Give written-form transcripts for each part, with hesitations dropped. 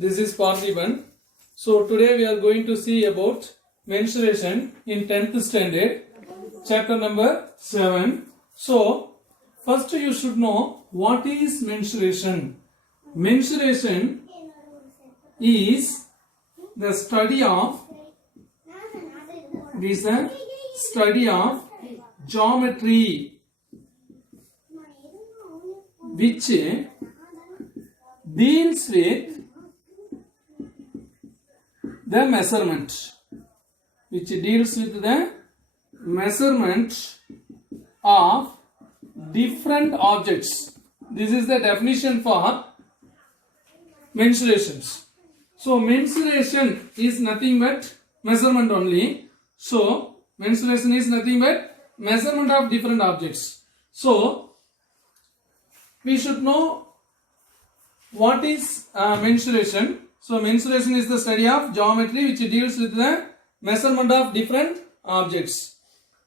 This is Parthiban. So today we are going to see about mensuration in 10th standard, chapter number 7. So first you should know what is mensuration. Mensuration is the study of geometry which deals with the measurement, of different objects. This is the definition for mensurations. So mensuration is nothing but measurement only. So mensuration is nothing but measurement of different objects. So we should know what is mensuration. So mensuration is the study of geometry which deals with the measurement of different objects.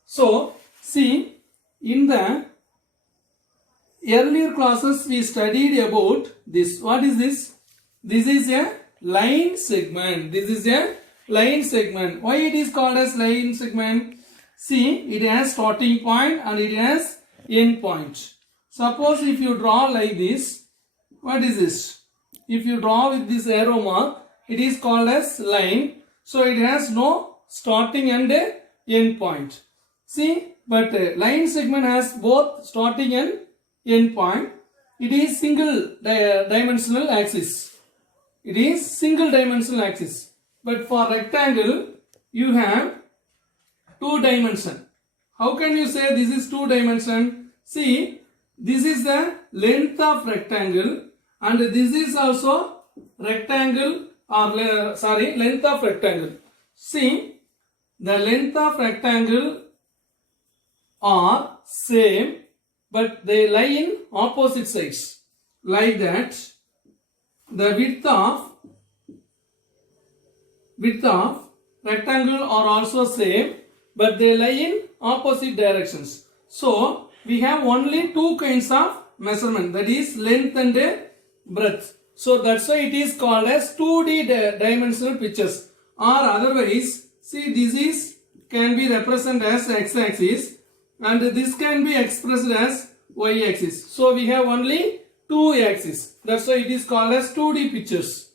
So see, in the earlier classes we studied about this. What is this? This is a line segment. Why it is called as line segment? See, it has starting point and it has end point. Suppose if you draw like this, what is this? If you draw with this arrow mark, it is called as line. So it has no starting and end point. See, but line segment has both starting and end point. It is single dimensional axis. But for rectangle, you have two dimension. How can you say this is two dimension? See, this is the length of rectangle and this is also rectangle or length of rectangle. See, the length of rectangle are same but they lie in opposite sides. Like that, the width of rectangle are also same but they lie in opposite directions. So we have only two kinds of measurement, that is length and breadth. So that's why it is called as 2D dimensional pictures. Or otherwise, see, this can be represented as x-axis and this can be expressed as y-axis. So we have only two axes. That's why it is called as 2D pictures.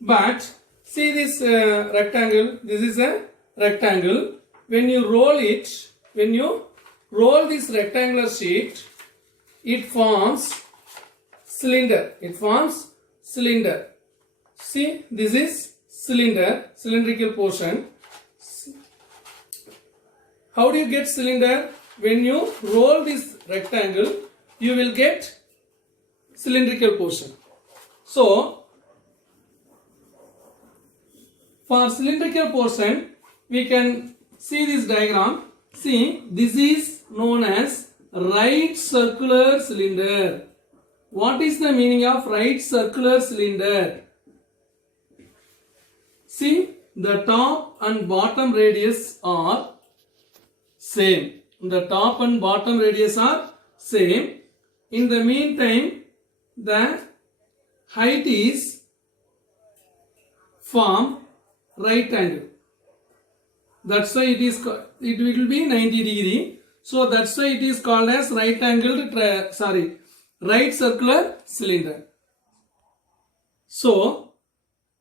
But see this rectangle. This is a rectangle. When you roll this rectangular sheet, it forms cylinder. See, this is cylindrical portion. How do you get cylinder? When you roll this rectangle, you will get cylindrical portion. So for cylindrical portion, we can see this diagram. See, this is known as right circular cylinder. What is the meaning of right circular cylinder? See, the top and bottom radius are same. In the meantime, the height is form right angle. That's why it will be 90 degree. So that's why it is called as right circular cylinder. So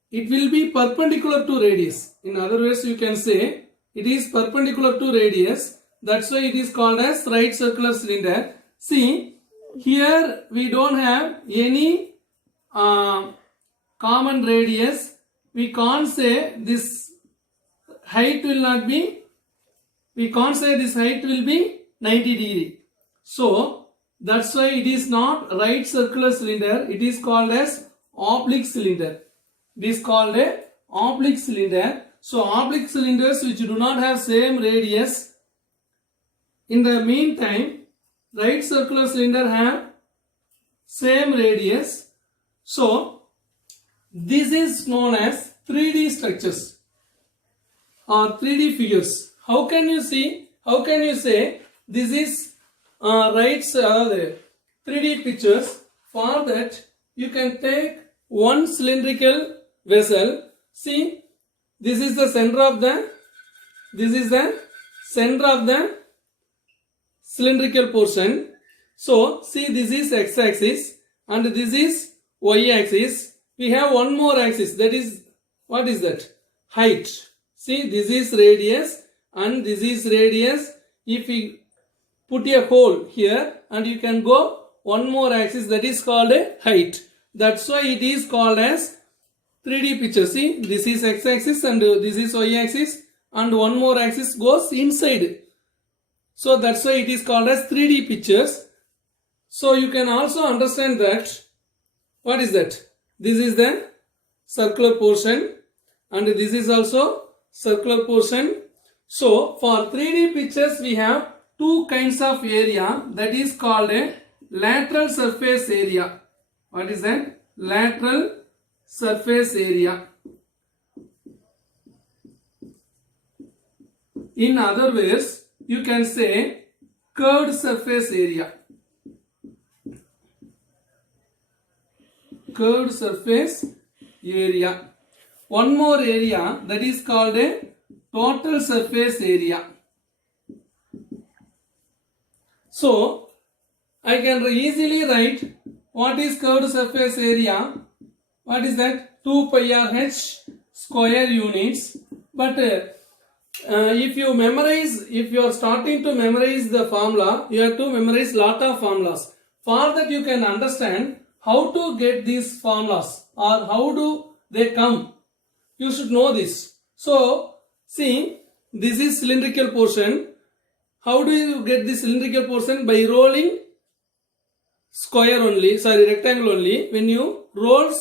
it will be perpendicular to radius. In other words, you can say it is perpendicular to radius. That's why it is called as right circular cylinder. See, here we don't have any common radius. We can't say this height will be 90 degree. So that's why it is not right circular cylinder. It is called as oblique cylinder. So oblique cylinders which do not have same radius. In the meantime, right circular cylinder have same radius. So this is known as 3D structures or 3D figures. How can you say this is right 3D pictures? For that, you can take one cylindrical vessel. See, this is the center of the cylindrical portion. So see, this is x-axis and this is y-axis. We have one more axis, that is, what is that? Height. See, this is radius and this is radius. If we put a hole here and you can go one more axis, that is called a height. That's why it is called as 3D picture. See, this is x-axis and this is y-axis and one more axis goes inside. So that's why it is called as 3D pictures. So you can also understand that, what is that? This is the circular portion and this is also circular portion. So for 3D pictures we have two kinds of area, that is called a lateral surface area. What is that? Lateral surface area. In other words, you can say curved surface area. Curved surface area. One more area, that is called a total surface area. So I can easily write what is curved surface area. What is that? 2 pi r h square units. But if you are starting to memorize the formula, you have to memorize lot of formulas. For that you can understand how to get these formulas or how do they come. You should know this. So see, this is cylindrical portion. How do you get the cylindrical portion? By rolling rectangle only. When you roll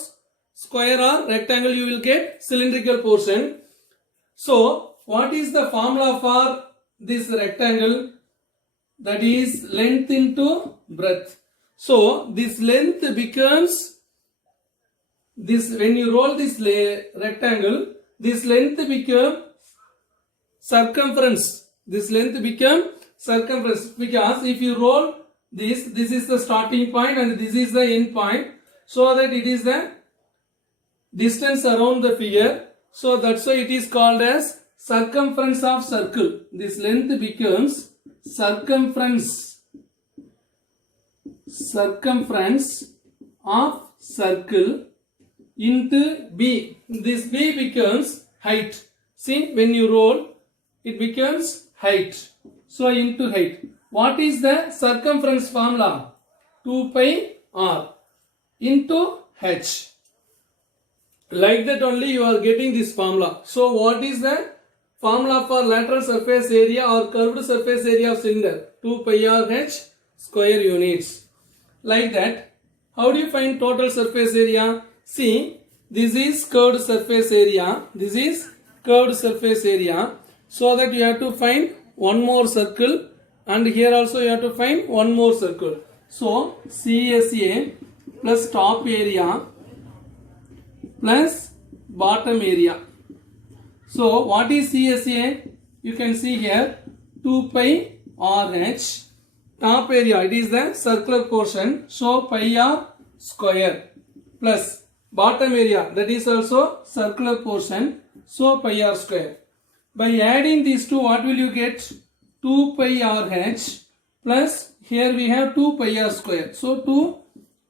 square or rectangle, you will get cylindrical portion. So what is the formula for this rectangle? That is length into breadth. So this length becomes this, when you roll this rectangle, this length become circumference. This length become circumference, because if you roll this is the starting point and this is the end point, so that it is the distance around the figure. So that's why it is called as circumference of circle. This length becomes circumference of circle into B. This B becomes height. See, when you roll, it becomes height. So into height. What is the circumference formula? 2 pi r into h. Like that only you are getting this formula. So what is the formula for lateral surface area or curved surface area of cylinder? 2 pi r h square units. Like that. How do you find total surface area? See, this is curved surface area. This is curved surface area. So that you have to find one more circle, and here also you have to find one more circle. So CSA plus top area plus bottom area. So what is CSA? You can see here 2 pi RH. Top area, it is the circular portion, so pi r square, plus bottom area, that is also circular portion, so pi r square. By adding these two, what will you get? 2 pi RH plus here we have 2 pi r square, so 2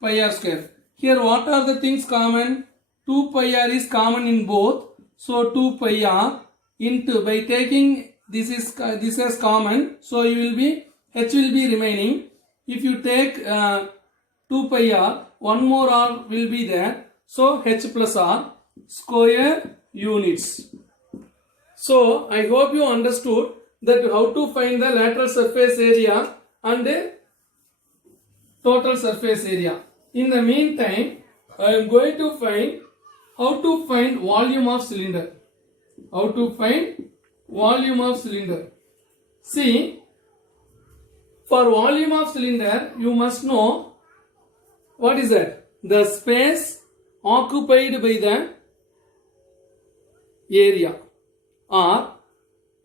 pi r square. Here what are the things common? 2 pi r is common in both, so 2 pi r into, by taking this as common, so you will be, h will be remaining. If you take 2 pi r, one more r will be there, so h plus r square units. So I hope you understood that how to find the lateral surface area and the total surface area. In the meantime, I am going to find how to find volume of cylinder. How to find volume of cylinder. See, for volume of cylinder, you must know what is that? The space occupied by the area, or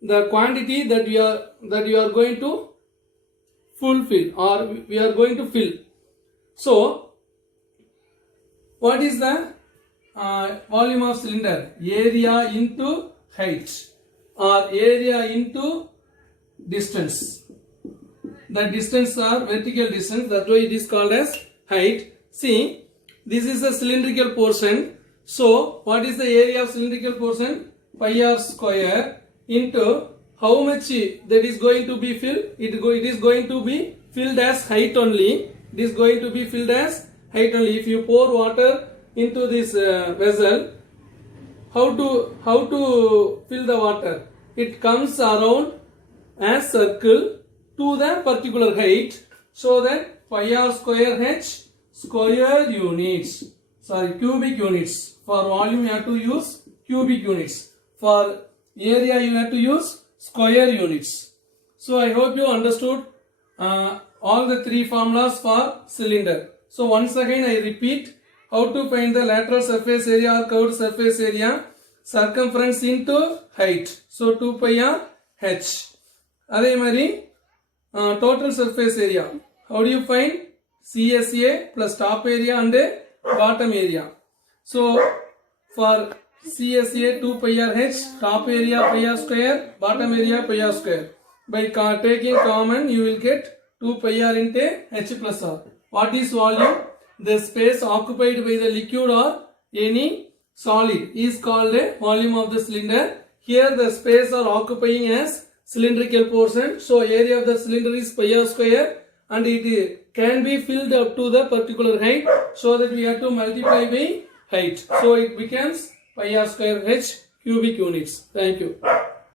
the quantity that you are going to fulfill, or we are going to fill. So what is the volume of cylinder, area into height or area into distance. The distance are vertical distance, that's why it is called as height. See, this is the cylindrical portion. So, what is the area of cylindrical portion? Pi r square into how much that is going to be filled? It is going to be filled as height only. It is going to be filled as height only. If you pour water into this vessel, how to fill the water? It comes around as circle to the particular height, so that pi r square h square units, cubic units. For volume you have to use cubic units. For area you have to use square units. So I hope you understood all the three formulas for cylinder. So once again I repeat how to find the lateral surface area or curved surface area, circumference into height. So 2 pi r h. அதே மாதிரி total surface area. How do you find? CSA plus top area and bottom area. So for CSA 2 pi r h, top area pi r square, bottom area pi r square. By taking common you will get 2 pi r into h plus r. What is volume? The space occupied by the liquid or any solid is called a volume of the cylinder. Here the space are occupying as cylindrical portion. So area of the cylinder is pi r square and it can be filled up to the particular height, so that we have to multiply by height. So it becomes pi r square h cubic units. Thank you.